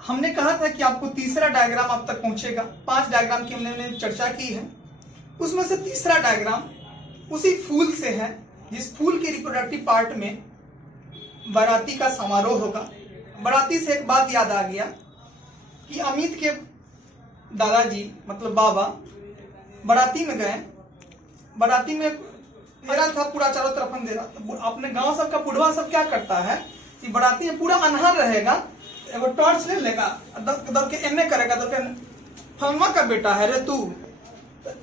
हमने कहा था कि आपको तीसरा डायग्राम आप तक पहुंचेगा। 5 डायग्राम की हमने चर्चा की है, उसमें से तीसरा डायग्राम उसी फूल से है, जिस फूल के रिप्रोडक्टिव पार्ट में बाराती का समारोह होगा। बाराती से एक बात याद आ गया कि अमित के दादाजी मतलब बाबा बाराती में गए। बाराती में अंधेरा था, पूरा चारों तरफ अंधेरा। अपने गांव सब का बुढ़वा सब क्या करता है कि बाराती में पूरा अंधार रहेगा, एगो टॉर्च ले लेगा, दौड़ के एने करेगा, दौड़ के फलमा का बेटा है रे तू,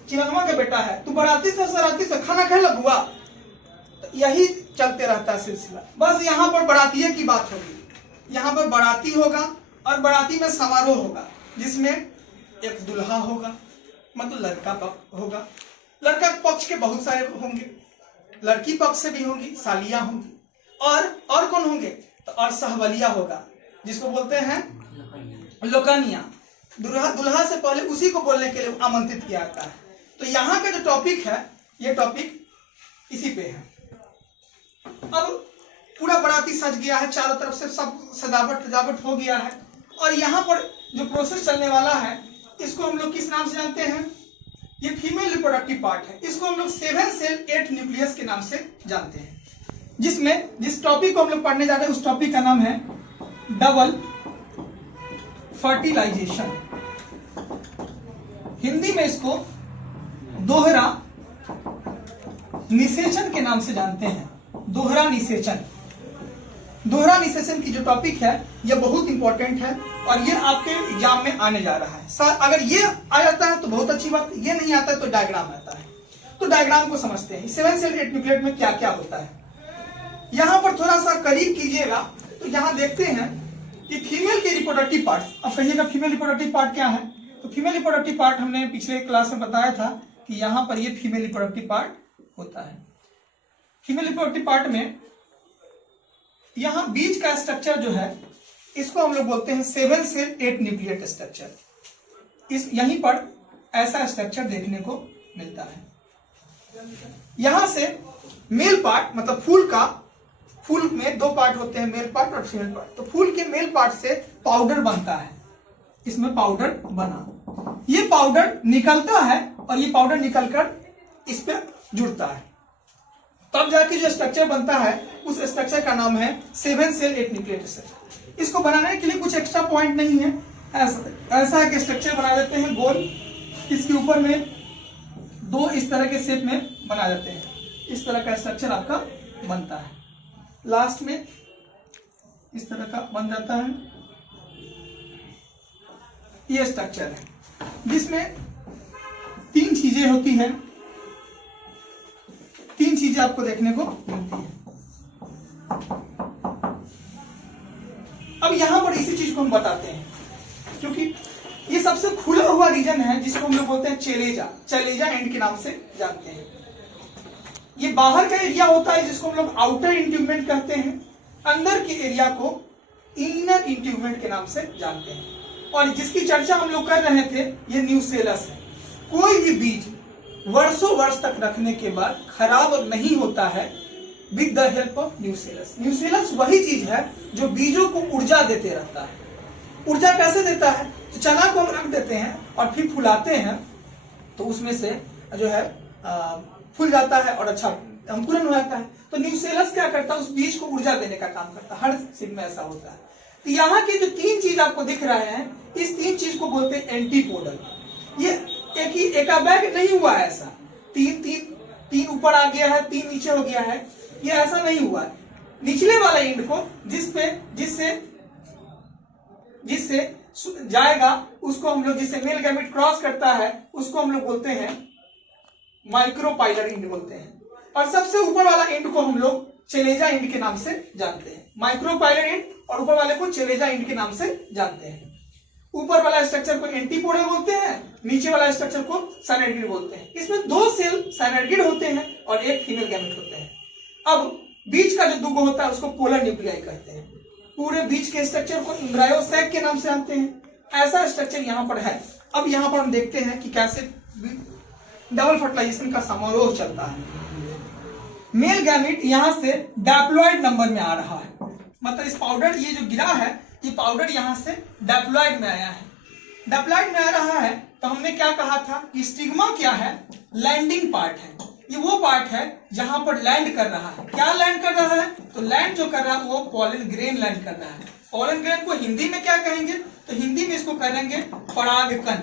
चिरंगमा का बेटा है तू, बाराती से सराती से खाना खाए लगुआ। तो यही चलते रहता है सिलसिला। बस यहाँ पर बारातिये की बात होगी। यहाँ पर बाराती होगा और बाराती में समारोह होगा, जिसमें एक दुल्हा होगा, मतलब लड़का होगा। लड़का पक्ष के बहुत सारे होंगे, लड़की पक्ष से भी होंगी, सालियां होंगी, और कौन होंगे तो और सहवलिया होगा, जिसको बोलते हैं लोकनिया। दुल्हा से पहले उसी को बोलने के लिए आमंत्रित किया जाता है। तो यहाँ का जो टॉपिक है, ये टॉपिक इसी पे है। अब पूरा बाराती सज गया है, चारों तरफ से सब सजावट हो गया है, और यहाँ पर जो प्रोसेस चलने वाला है, इसको हम लोग किस नाम से जानते हैं? ये फीमेल रिप्रोडक्टिव पार्ट है। इसको हम लोग 7 सेल 8 न्यूक्लियस के नाम से जानते हैं। जिस टॉपिक को हम लोग पढ़ने जा रहे हैं, उस टॉपिक का नाम है डबल फर्टिलाइजेशन। हिंदी में इसको दोहरा निषेचन के नाम से जानते हैं। दोहरा निषेचन। दोहरा निषेचन की जो टॉपिक है, यह बहुत इंपॉर्टेंट है और ये आपके एग्जाम में आने जा रहा है। अगर ये आ जाता है तो बहुत अच्छी बात, ये नहीं आता है तो डायग्राम आता है। तो डायग्राम को समझते हैं। 7 सेल 8 न्यूक्लियस में क्या क्या होता है। यहां पर थोड़ा सा करीब कीजिएगा तो यहां देखते हैं कि फीमेल के रिप्रोडक्टिव पार्ट। अब कहिएगा फीमेल रिप्रोडक्टिव पार्ट क्या है? तो फीमेल रिप्रोडक्टिव पार्ट हमने पिछले क्लास में बताया था कि यहां पर ये फीमेल रिप्रोडक्टिव पार्ट होता है। फीमेल रिप्रोडक्टिव पार्ट में यहां बीज का स्ट्रक्चर जो है, इसको हम लोग बोलते हैं 7 सेल 8 न्यूक्लियट स्ट्रक्चर। यहीं पर ऐसा स्ट्रक्चर देखने को मिलता है। यहां से मेल पार्ट मतलब फूल में 2 पार्ट होते हैं, मेल पार्ट और फीमेल पार्ट। तो फूल के मेल पार्ट से पाउडर बनता है। इसमें पाउडर बना, ये पाउडर निकलता है और ये पाउडर निकलकर इस पे जुड़ता है। तब जाके जो स्ट्रक्चर बनता है, उस स्ट्रक्चर का नाम है 7 सेल 8 न्यूक्लियट स्ट्रक्चर। इसको बनाने के लिए कुछ एक्स्ट्रा पॉइंट नहीं है, ऐसा एक स्ट्रक्चर बना देते हैं गोल। इसके ऊपर में 2 इस तरह के शेप में बना देते हैं। इस तरह का स्ट्रक्चर आपका बनता है। लास्ट में इस तरह का बन जाता है। ये स्ट्रक्चर है, जिसमें 3 चीजें होती हैं। 3 चीजें आपको देखने को मिलती है। अब यहां पर इसी चीज को हम बताते हैं, क्योंकि ये सबसे खुला हुआ रीजन है, जिसको हम लोग बोलते हैं चैलेजा एंड के नाम से जानते हैं। ये बाहर का एरिया होता है, जिसको हम लोग आउटर इंट्यूबमेंट कहते हैं। अंदर के एरिया को इनर इंट्यूबमेंट के नाम से जानते हैं। और जिसकी चर्चा हम लोग कर रहे थे, ये न्यूसेलस है। कोई भी बीज वर्षों वर्ष तक रखने के बाद खराब नहीं होता है with the help of nucellus. Nucellus वही चीज है जो बीजों को ऊर्जा देते रहता है। ऊर्जा कैसे देता है? तो चना को हम रख देते हैं और फिर फुलाते हैं, तो उसमें से जो है फूल जाता है और अच्छा अंकुरन हो जाता है। तो न्यूसेलस क्या करता है? उस बीज को ऊर्जा देने का काम करता है। हर सीड में ऐसा होता है। तो यहाँ की जो 3 चीज आपको दिख रहे हैं, इस 3 चीज को बोलते हैं एंटीपोडल। ये एक ही एकाबैग नहीं हुआ है ऐसा, 3 ऊपर आ गया है, 3 नीचे हो गया है, ये ऐसा नहीं हुआ है। निचले वाला एंड को जिससे जाएगा, उसको हम लोग, जिससे मेल गैमेट क्रॉस करता है, उसको हम लोग बोलते हैं माइक्रोपाइलर एंड बोलते हैं। और सबसे ऊपर वाला एंड को हम लोग चैलेजा एंड के नाम से जानते हैं। माइक्रोपाइलर एंड और ऊपर वाले को चैलेजा एंड के नाम से जानते हैं। ऊपर वाला स्ट्रक्चर को एंटीपोडल बोलते हैं, नीचे वाला स्ट्रक्चर को साइनोइड बोलते हैं। इसमें 2 सेल साइनोइड होते हैं और 1 फीमेल गैमेट होते हैं। अब बीज का जो 2 होता है, उसको पोलर न्यूक्लियाई कहते हैं। पूरे बीज के स्ट्रक्चर को एम्ब्रायोसैक के नाम से जानते हैं। ऐसा स्ट्रक्चर यहाँ पर है। अब यहाँ पर हम देखते हैं कि कैसे डबल फर्टिलाइजेशन का समारोह चलता है। मेल गैमेट यहां से डैप्लॉइड नंबर में आ रहा है, मतलब इस पाउडर ये जो गिरा है ये पाउडर यहाँ से डिप्लॉयड में आया है। डिप्लॉयड में आ रहा है तो हमने क्या कहा था कि स्टिग्मा क्या है, लैंडिंग पार्ट है। ये वो पार्ट है जहां पर लैंड कर रहा है। क्या लैंड कर रहा है, तो लैंड जो कर रहा है वो पॉलन ग्रेन लैंड कर रहा है। पॉलन ग्रेन को हिंदी में क्या कहेंगे, तो हिंदी में इसको करेंगे परागकण।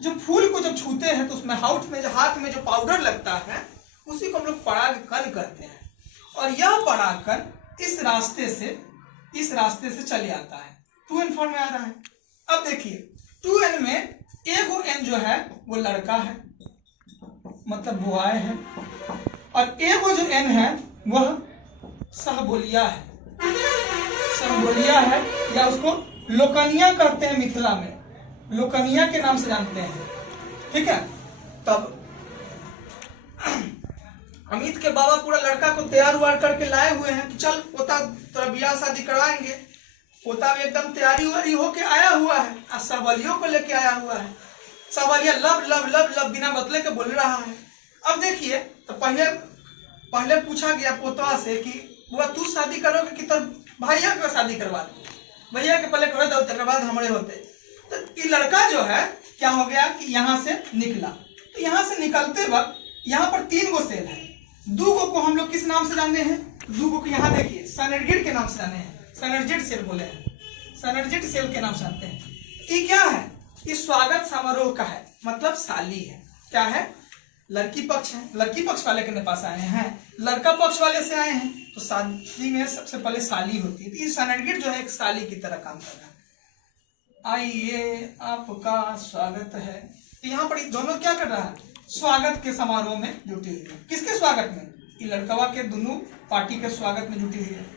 जो फूल को जब छूते हैं तो उसमें हाथ में जो पाउडर लगता है उसी को हम लोग परागकण कहते हैं। और यह परागकण इस रास्ते से चले आता है। 2n फॉर्म में आ रहा है। अब देखिए 2n में एगो n जो है वो लड़का है, मतलब बॉय है, और एगो जो n है वह सहबोलिया है। सहबोलिया है या उसको लोकनिया कहते हैं, मिथिला में लोकनिया के नाम से जानते हैं। ठीक है, तब अमित के बाबा पूरा लड़का को तैयार उवार करके लाए हुए हैं कि चल पोता तेरा ब्याह शादी करवाएंगे। पोता भी एकदम तैयारी उवारी होके आया हुआ है और सहबलियों को लेके आया हुआ है। सहबलिया लब लब लब लब बिना बतले के बोल रहा है। अब देखिए, तो पहले पूछा गया पोतवा से कि बुआ तू शादी करोगे कि तेरे भैया को शादी करवा दे, भैया के पहले करे दो तेरे बाद हमारे होते। तो ये लड़का जो है क्या हो गया कि यहाँ से निकला। तो यहाँ से निकलते वक्त यहाँ पर 3 गो सेल है। 2 गो को हम लोग किस नाम से जाने हैं, 2 गो को यहाँ देखिए सनर्जिड के नाम से जाने हैं। सनर्जिड सेल बोले हैं, सनर्जिड सेल के नाम से जानते हैं। ये क्या है, ये स्वागत समारोह का है, मतलब साली है। क्या है, लड़की पक्ष है, लड़की पक्ष वाले के पास आए हैं, लड़का पक्ष वाले से आए हैं, तो शादी में सबसे पहले साली होती है। तो ये सनर्जिड जो है एक साली की तरह काम कर रहा है। आइए आपका स्वागत है। तो यहाँ पर दोनों क्या कर रहा है, स्वागत के समारोह में जुटी हुई है। किसके स्वागत में, ये लड़कवा के दोनों पार्टी के स्वागत में जुटी हुई है।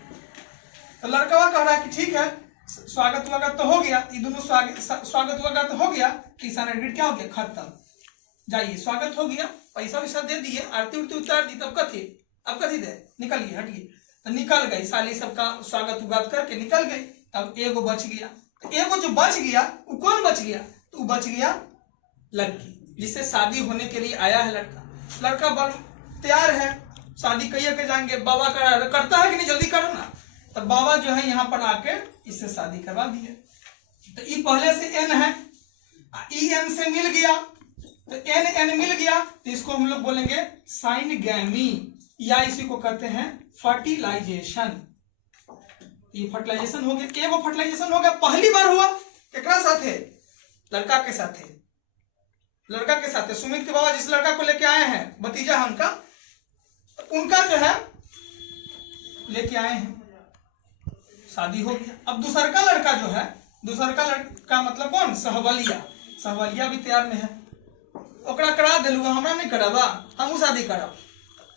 तो लड़कवा कह रहा है कि ठीक है स्वागत वागत तो हो गया, ये दोनों स्वागत वागत हो गया, सनर्जिड क्या हो गया, खत्म, जाइए स्वागत हो गया, पैसा वैसा दे दिए, आरती उरती उतार दी, तब अब कथी दे, निकलिए हटिए। तो निकल गई साली, सबका स्वागत उगात करके निकल गई। तब एगो बच गया। तो एगो जो बच गया वो कौन बच गया, तो बच गया लड़की, जिससे शादी होने के लिए आया है लड़का। लड़का बड़ तैयार है, शादी कहिए के जाएंगे, बाबा करता है कि नहीं, जल्दी करो ना। तो बाबा जो है यहाँ पर आके इससे शादी करवा दिए। तो ये पहले से n है, ई n से मिल गया, तो n मिल गया, तो इसको हम लोग बोलेंगे साइनगैमी, या इसी को कहते हैं फर्टिलाइजेशन। ये फर्टिलाइजेशन हो गया, एगो फर्टिलाइजेशन हो गया, पहली बार हुआ केकरा साथ है, लड़का के साथ है, लड़का के साथ है। सुमित के बाबा जिस लड़का को लेके आए हैं, भतीजा है उनका जो है लेके आए हैं, शादी हो गया। अब दूसर का लड़का जो है, दूसर का लड़का मतलब कौन, सहबलिया, सहबलिया भी तैयार में है, ओकरा करा दिलू, हमरा नहीं कराबा, हम शादी करब।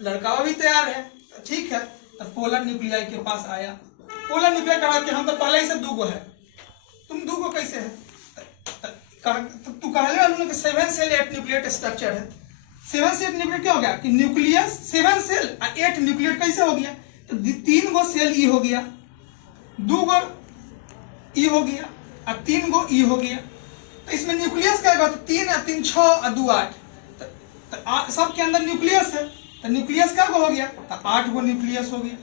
लड़का भी तैयार है, ठीक है। तो पोलर न्यूक्लियाई के पास आया, पोलर न्यूक्लियाई कहा कि हम तो पहले ही से 2 गो है, तुम 2 गो कैसे है, तू कहले कि 7 सेल 8 न्यूक्लियेट स्ट्रक्चर है। 7 से 8 न्यूक्लियेट क्या हो गया कि न्यूक्लियस 7 सेल 8 न्यूक्लियेट कैसे हो गया, तो 3 गो सेल ई हो गया, 2 गो ई हो गया और 3 गो ई हो गया। तो इसमें न्यूक्लियस क्या होगा, तो 3 और 3 6 और 2 8, तो सबके अंदर न्यूक्लियस है, तो न्यूक्लियस क्या हो गया, तो 8 गो न्यूक्लियस हो गया,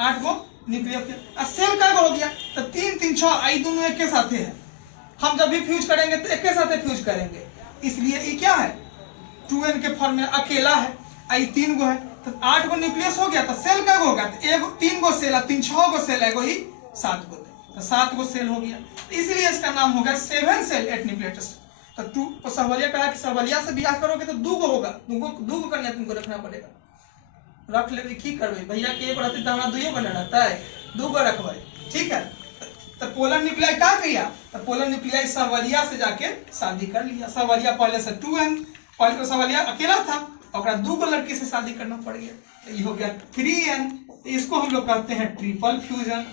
8 गो न्यूक्लियस। और सेल क्या हो गया, तो 3 3 6, आई दोनों एक के साथ है, हम जब भी फ्यूज करेंगे तो एक के साथ फ्यूज करेंगे, इसलिए ये क्या है 2n के फॉर्म में अकेला है, आई 3 गो है, तो 8 गो न्यूक्लियस हो गया। तो सेल क्या होगा, तो एगो 3 गो सेल, 3 6 गो सेल, एगो ही 7 गो, तो 7 गो सेल हो गया, इसलिए इसका नाम हो गया 7 सेल 8 न्यूक्लियेट। तो सहबलिया कहा कि सहबलिया से ब्याह करोगे तो 2 गो होगा, 2 गो कन्या तुमको रखना पड़ेगा, रख ले की करबे, भैया के एगो रहते तो हमरा 2 गो रहता है, 2 गो रखबे, ठीक है। तो पोलर न्यूक्लियाई क्या किया, तो पोलर न्यूक्लियाई सहबलिया से जाके शादी कर लिया। सहबलिया पहले से 2n, पहले तो सहबलिया अकेला था, और 2 गो लड़की से शादी करना पड़ गया, तो ये हो गया 3n। तो इसको हम लोग कहते हैं ट्रिपल फ्यूजन।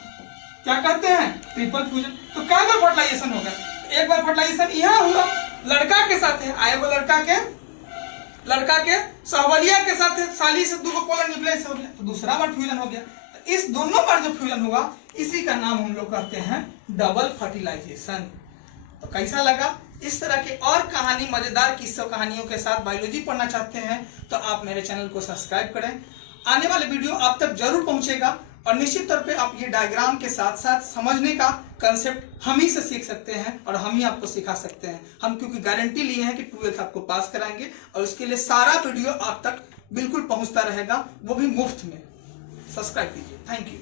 क्या कहते हैं, ट्रिपल फ्यूजन। तो क्या बार फर्टिलाइजेशन होगा, एक बार फर्टिलाइजेशन यहाँ हुआ लड़का के साथ है, आए वो लड़का के सहबलिया के साथ है, साली से 2 गो पोलर न्यूक्लियस हो गया, तो दूसरा बार फ्यूजन हो गया। तो इस दोनों बार जो फ्यूजन होगा इसी का नाम हम लोग कहते हैं डबल फर्टिलाइजेशन। तो कैसा लगा, इस तरह के और कहानी, मजेदार किस्सों कहानियों के साथ बायोलॉजी पढ़ना चाहते हैं तो आप मेरे चैनल को सब्सक्राइब करें, आने वाले वीडियो आप तक जरूर पहुंचेगा। और निश्चित तौर पे आप ये डायग्राम के साथ साथ समझने का कंसेप्ट हम ही से सीख सकते हैं और हम ही आपको सिखा सकते हैं। हम क्योंकि गारंटी लिए हैं कि 12th आपको पास कराएंगे और उसके लिए सारा वीडियो आप तक बिल्कुल पहुंचता रहेगा, वो भी मुफ्त में। सब्सक्राइब कीजिए। Thank you.